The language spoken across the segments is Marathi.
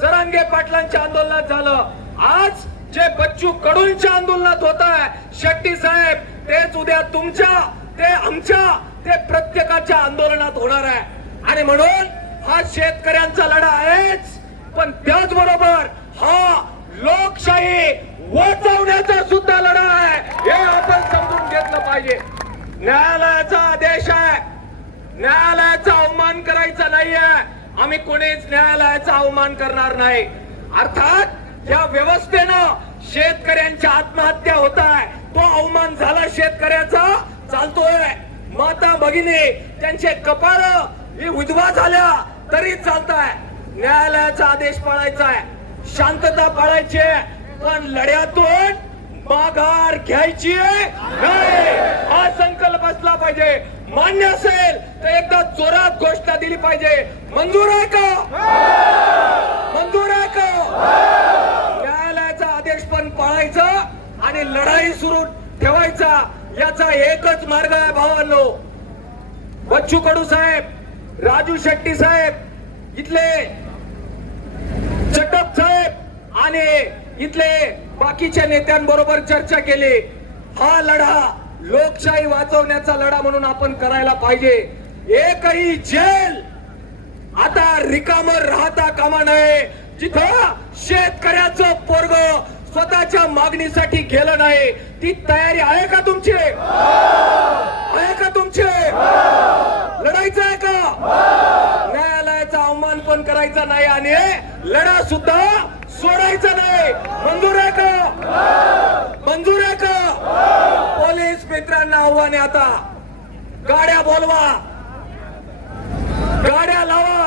जरांगे पाटलांच्या आंदोलनात झालं, आज जे बच्चू कडूंच्या आंदोलनात होत आहे शेट्टी साहेब, तेच उद्या तुमच्या, ते आमच्या, ते प्रत्येकाच्या आंदोलनात होणार आहे. आणि म्हणून हा शेतकऱ्यांचा लढा आहेच, पण त्याचबरोबर हा लोकशाही वाचवण्याचा सुद्धा लढा आहे, हे आपण समजून घेतलं पाहिजे. न्यायालयाचा आदेश आहे, न्यायालयाचा अवमान करायचा नाहीये. आम्ही कोणीच न्यायालयाचा अवमान करणार नाही. अर्थात या व्यवस्थेनं शेतकऱ्यांच्या आत्महत्या होत आहे, तो अवमान झाला शेतकऱ्याचा, चालतोय. माता भगिनी त्यांचे कपाळ ही विधवा झाल्या तरी चालताय. न्यायालयाचा आदेश पाळायचा आहे, शांतता पाळायची आहे, पण लढ्यातून माघार घ्यायची नाही, हा संकल्प असला पाहिजे. मान्य असेल तर एकदा जोरात घोषणा दिली पाहिजे. मंजूर आहे का? मंजूर आहे का? न्यायालयाचा आदेश पण पाळायचा आणि लढाई सुरू ठेवायचा, याचा एकच मार्ग आहे भावांनो. बच्चू कडू साहेब, राजू शेट्टी साहेब, इथले चटप साहेब आणि इथले बाकीच्या नेत्यांबरोबर चर्चा केली. हा लढा लोकशाही वाचवण्याचा लढा म्हणून आपण करायला पाहिजे. एकही जेल आता रिकामं राहता कामा नये. जिथं शेतकऱ्याचं पोरग स्वतःच्या मागणीसाठी गेलं नाही, ती तयारी आहे का तुमची? आहे का तुमची? लढायचं आहे का? न्यायालयाचा अवमान पण करायचा नाही आणि लढा सुद्धा सोडायचा नाही. मंजूर आहे का? मंजूर आहे का? पोलीस मित्रांना आव्हान आहे, आता गाड्या बोलवा, गाड्या लावा.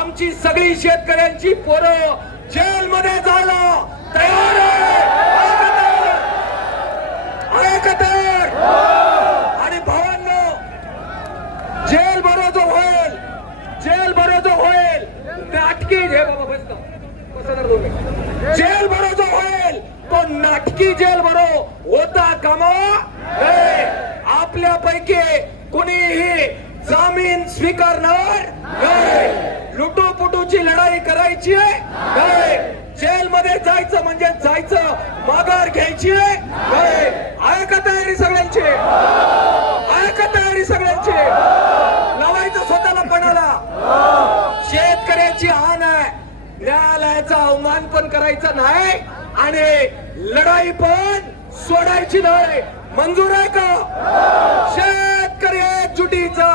आमची सगळी शेतकऱ्यांची पोरं जेलमध्ये जायला तयार आहे. आणि भावांनो, जेल भरो जो होईल, जेल भरो जो होईल, नाटकी जेल भरो जो होईल, तो नाटकी जेल भरो होता कामा नये. आपल्यापैकी कुणीही जामीन स्वीकारणार नाही. लुटूपुटूची लढाई करायची नाही. जेलमध्ये जायचं म्हणजे जायचं, माघार घ्यायची नाही. आहे का तयारी सगळ्यांची? आहे का तयारी सगळ्यांची? लावायचं स्वतःला पणाला. शेतकऱ्याची हान आहे, न्यायालयाचा अवमान पण करायचा नाही आणि लढाई पण सोडायची नाही. मंजूर आहे का? शेतकरी एकजुटीचा